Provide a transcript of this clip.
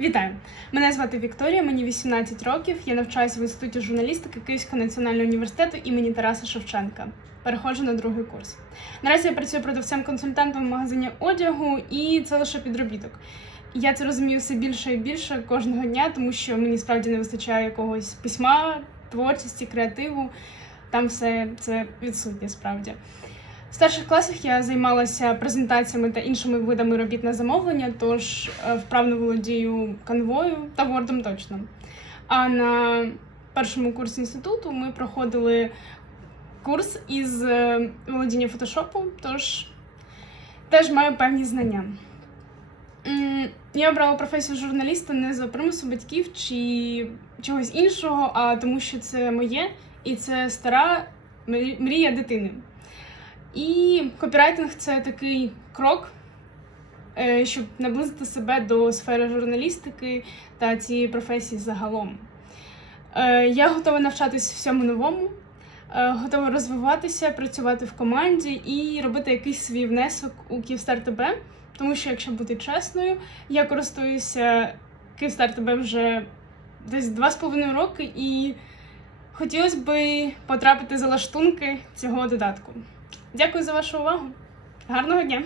Вітаю! Мене звати Вікторія, мені 18 років. Я навчаюся в інституті журналістики Київського національного університету імені Тараса Шевченка. Переходжу на другий курс. Наразі я працюю продавцем-консультантом в магазині одягу, і це лише підробіток. Я це розумію все більше і більше кожного дня, тому що мені справді не вистачає якогось письма, творчості, креативу. Там все це відсутнє справді. В старших класах я займалася презентаціями та іншими видами робіт на замовлення, тож е, вправно володію канвою та вордом точно. А на першому курсі інституту ми проходили курс із е, володіння фотошопу, тож теж маю певні знання. Я обрала професію журналіста не за примусу батьків чи чогось іншого, а тому, що це моє і це стара мрія дитини. І копірайтинг це такий крок, е, щоб наблизити себе до сфери журналістики та цієї професії загалом. Е, Я готова навчатись всьому новому, е, готова розвиватися, працювати в команді і робити якийсь свій внесок у Київстар ТБ. Тому що, якщо бути чесною, я користуюся Київстар ТБ вже десь два з половиною роки, і хотілося б потрапити за лаштунки цього додатку. Дякую за вашу увагу. Гарного дня!